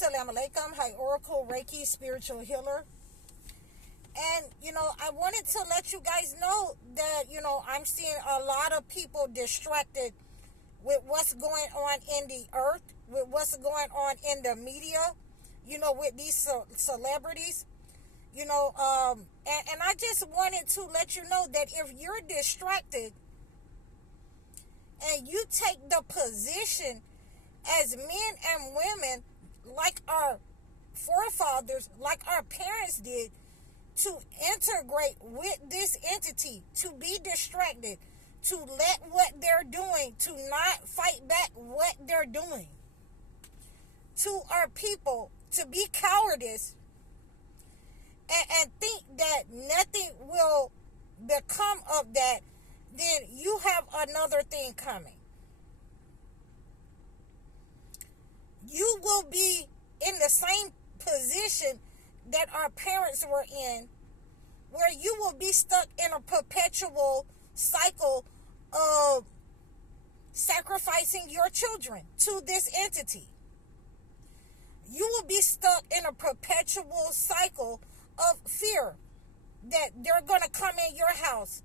Assalamu alaikum. Hi, Oracle Reiki Spiritual Healer. And, I wanted to let you guys know that, I'm seeing a lot of people distracted with what's going on in the earth, with what's going on in the media, with these celebrities, and I just wanted to let you know that if you're distracted and you take the position as men and women, like our forefathers, like our parents did, to integrate with this entity, to be distracted, to let what they're doing, to not fight back what they're doing, to our people, to be cowardice, and think that nothing will become of that, then you have another thing coming. You will be in the same position that our parents were in, where you will be stuck in a perpetual cycle of sacrificing your children to this entity. You will be stuck in a perpetual cycle of fear that they're going to come in your house.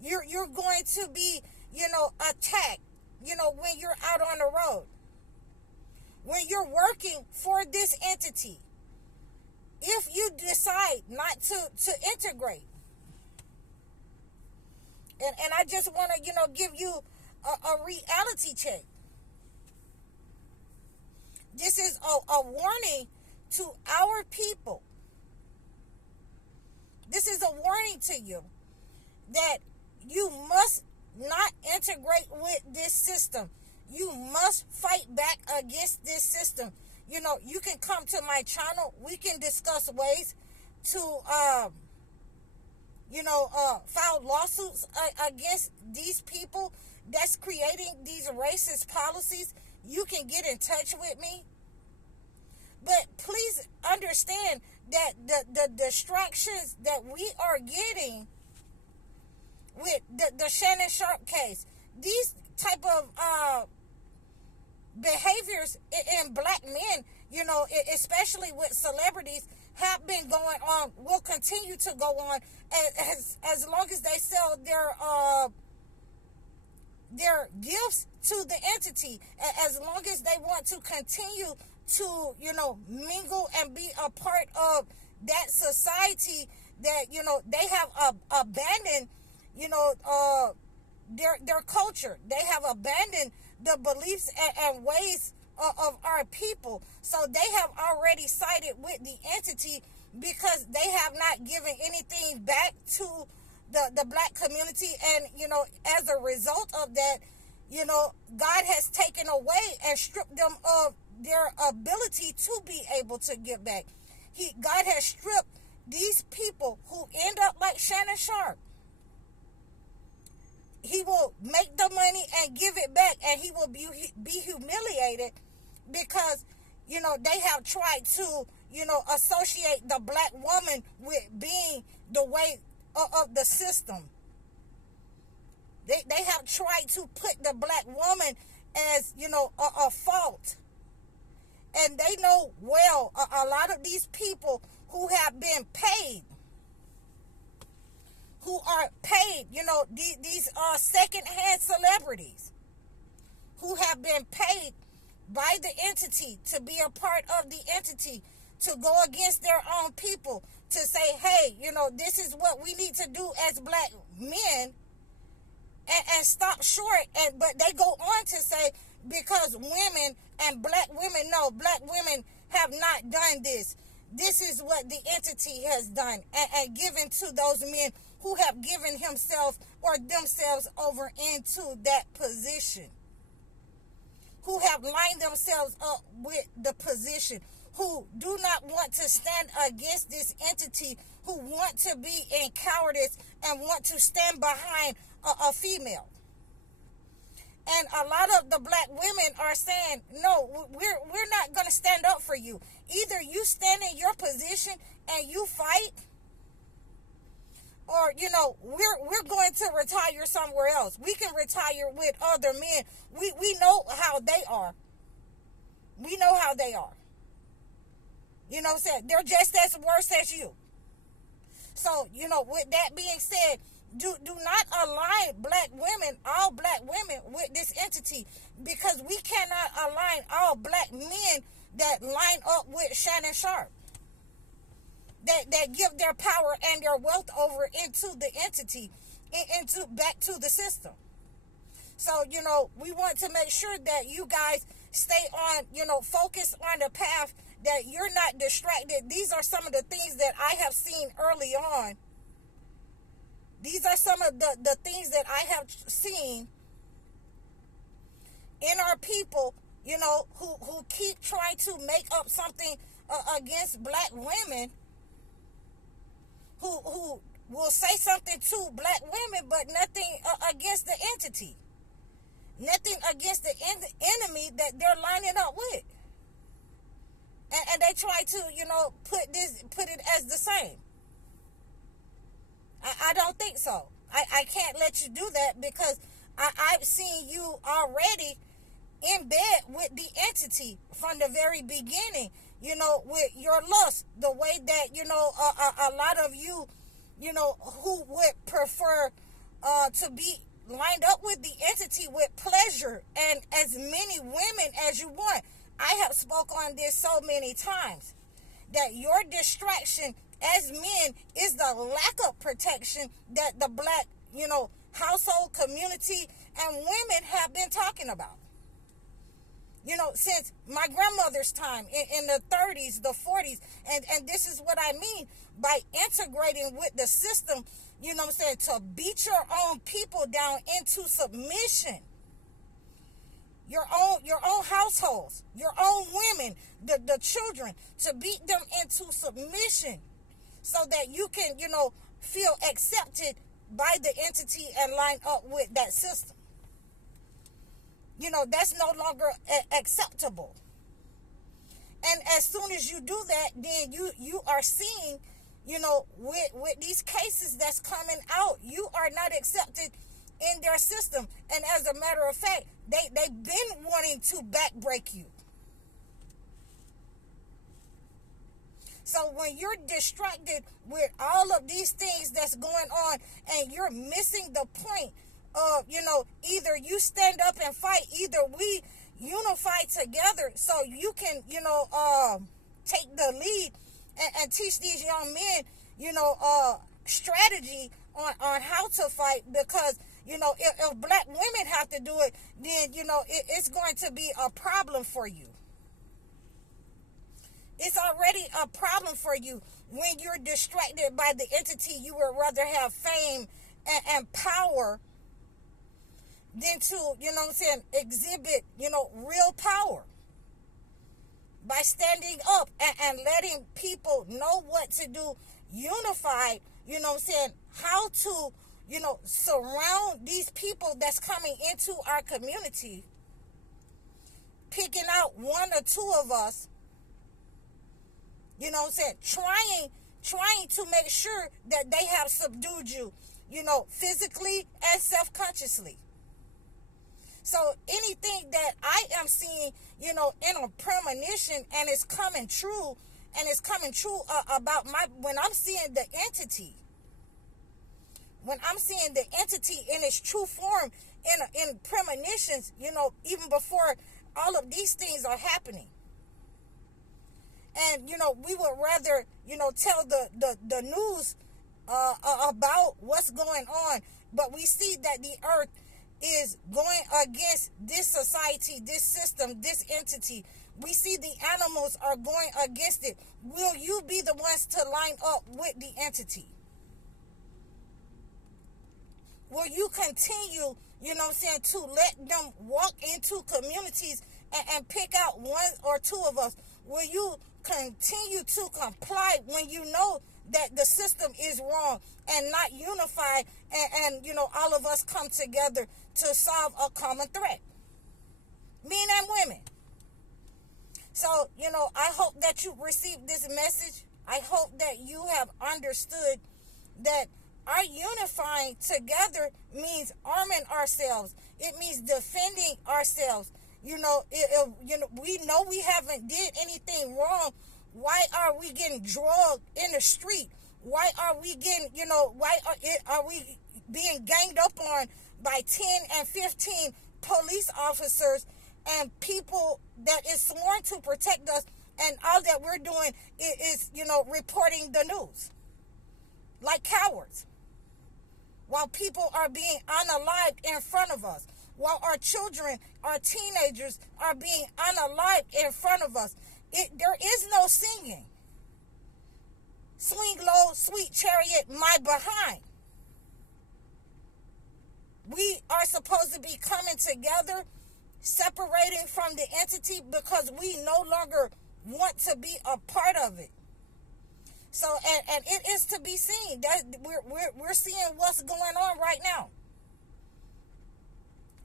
You're going to be, attacked, when you're out on the road. When you're working for this entity, if you decide not to integrate. And I just want to, give you a reality check. This is a warning to our people. This is a warning to you that you must not integrate with this system. You must fight back against this system. You can come to my channel. We can discuss ways to, file lawsuits against these people that's creating these racist policies. You can get in touch with me. But please understand that the distractions that we are getting with the Shannon Sharp case, these type of behaviors in black men, especially with celebrities, have been going on, will continue to go on as long as they sell their gifts to the entity, as long as they want to continue to, mingle and be a part of that society that, they have abandoned, their culture. They have abandoned the beliefs and ways of our people. So they have already sided with the entity because they have not given anything back to the black community. And, as a result of that, God has taken away and stripped them of their ability to be able to give back. God has stripped these people who end up like Shannon Sharp. He will make the money and give it back, and he will be humiliated because, they have tried to, associate the black woman with being the way of the system. They have tried to put the black woman as, a fault. And they know well a lot of these people who have been paid, who are paid, these are second-hand celebrities who have been paid by the entity to be a part of the entity, to go against their own people, to say, hey, this is what we need to do as black men, and stop short. But they go on to say, because women and black women, no, black women have not done this. This is what the entity has done and given to those men who have given himself or themselves over into that position, who have lined themselves up with the position, who do not want to stand against this entity, who want to be in cowardice and want to stand behind a female. And a lot of the black women are saying, no, we're not going to stand up for you. Either you stand in your position and you fight, or, we're going to retire somewhere else. We can retire with other men. We know how they are. We know how they are. You know what I'm saying? They're just as worse as you. So, with that being said, do not align black women, all black women, with this entity, because we cannot align all black men that line up with Shannon Sharp, that give their power and their wealth over into the entity, into back to the system. So, we want to make sure that you guys stay on, focus on the path, that you're not distracted. These are some of the things that I have seen early on. These are some of the things that I have seen in our people, who keep trying to make up something against black women, who will say something to black women, but nothing against the entity. Nothing against the enemy that they're lining up with. And they try to, put it as the same. I don't think so. I can't let you do that, because I've seen you already in bed with the entity from the very beginning, with your lust, the way that, a lot of you, who would prefer to be lined up with the entity with pleasure and as many women as you want. I have spoke on this so many times, that your distraction as men is the lack of protection that the black, household, community, and women have been talking about. Since my grandmother's time, in the 30s, the 40s, and this is what I mean by integrating with the system, to beat your own people down into submission. Your own households, your own women, the children, to beat them into submission, so that you can, feel accepted by the entity and line up with that system. That's no longer acceptable. And as soon as you do that, then you are seeing, with these cases that's coming out, you are not accepted in their system. And as a matter of fact, they've been wanting to backbreak you. So when you're distracted with all of these things that's going on, and you're missing the point of, either you stand up and fight, either we unify together so you can, take the lead and teach these young men, strategy on how to fight, because, if black women have to do it, then, it's going to be a problem for you. It's already a problem for you when you're distracted by the entity. You would rather have fame and power than to, exhibit, real power. By standing up and letting people know what to do, unified, how to, surround these people that's coming into our community, picking out one or two of us, trying to make sure that they have subdued you, physically and self-consciously. So anything that I am seeing, in a premonition, and it's coming true, about when I'm seeing the entity, in its true form, in premonitions, even before all of these things are happening. And, we would rather, tell the news about what's going on. But we see that the earth is going against this society, this system, this entity. We see the animals are going against it. Will you be the ones to line up with the entity? Will you continue, to let them walk into communities and pick out one or two of us? Will you continue to comply when you know that the system is wrong, and not unify and all of us come together to solve a common threat? Men and women. So, I hope that you received this message. I hope that you have understood that our unifying together means arming ourselves. It means defending ourselves. We know we haven't did anything wrong Why are we getting drugged in the street? Why are we getting, why are we being ganged up on by 10 and 15 police officers and people that is sworn to protect us, and all that we're doing is reporting the news like cowards, while people are being unalived in front of us, while our children, our teenagers are being unalived in front of us. There is no singing. Swing low, sweet chariot, my behind. We are supposed to be coming together, separating from the entity, because we no longer want to be a part of it. So, and it is to be seen that we're seeing what's going on right now.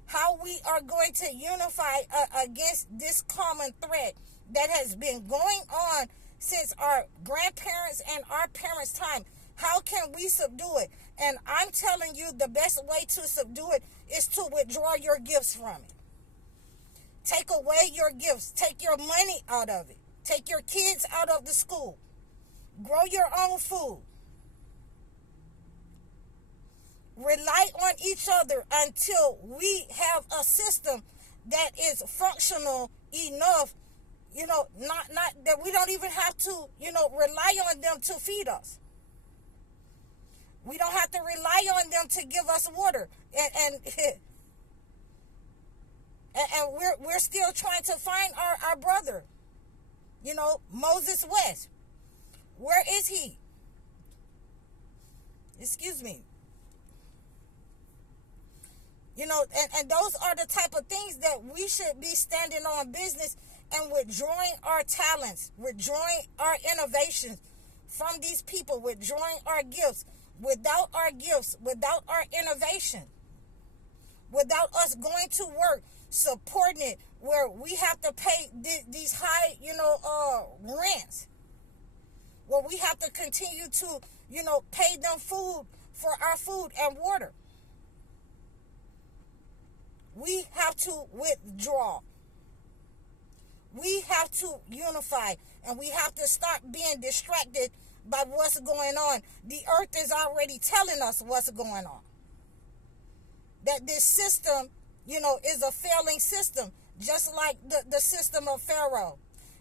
How we are going to unify against this common threat that has been going on since our grandparents and our parents' time. How can we subdue it? And I'm telling you, the best way to subdue it is to withdraw your gifts from it. Take away your gifts. Take your money out of it. Take your kids out of the school. Grow your own food. Rely on each other until we have a system that is functional enough, not that we don't even have to, rely on them to feed us. We don't have to rely on them to give us water. And we're still trying to find our brother, Moses West. Where is he? Excuse me. And those are the type of things that we should be standing on business and withdrawing our talents, withdrawing our innovations from these people, withdrawing our gifts. Without our gifts, without our innovation, without us going to work, supporting it, where we have to pay these high, rents, where we have to continue to, pay them food for our food and water. We have to withdraw. We have to unify, and we have to start being distracted by what's going on. The earth is already telling us what's going on. That this system, is a failing system, just like the system of Pharaoh,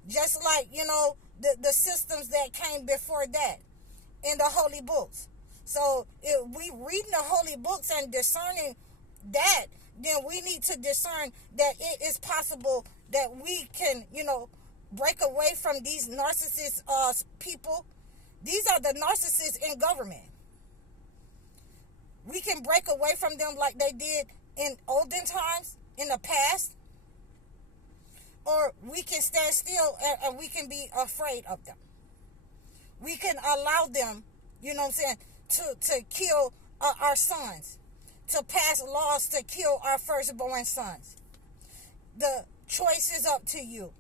just like, the systems that came before that in the holy books. So if we reading the holy books and discerning that, then we need to discern that it is possible that we can, break away from these narcissist people. These are the narcissists in government. We can break away from them like they did in olden times, in the past. Or we can stand still and we can be afraid of them. We can allow them, to kill our sons, to pass laws to kill our firstborn sons. The choice is up to you.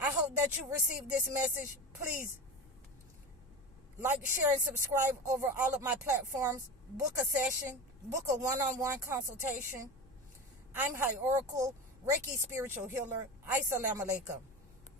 I hope that you received this message. Please like, share, and subscribe over all of my platforms. Book a session. Book a one-on-one consultation. I'm High Oracle, Reiki Spiritual Healer. Assalamu alaikum.